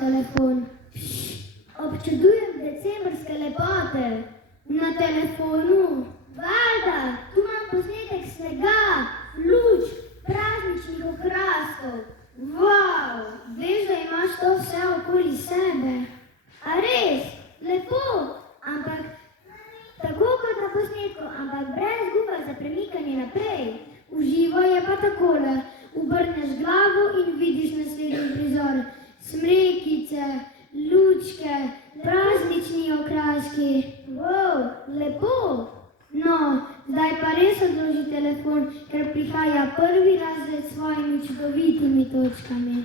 telefon. Občudujem decembrske lepote. Na telefonu. Valjda, tu imam posnetek snega, luč, prazničnih okraskov. Wow, veš, da imaš to vse okoli sebe. A res, lepo, ampak tako kot na posnetku, ampak brez guba za premikanje naprej. V živo je pa takole, obrneš glavo in vidiš naslednji prizor. Smrekice, lučke, praznični okraski. Wow, lepo. No, zdaj pa res odloži telefon, ker prihaja prvi razred s svojimi čudovitimi točkami.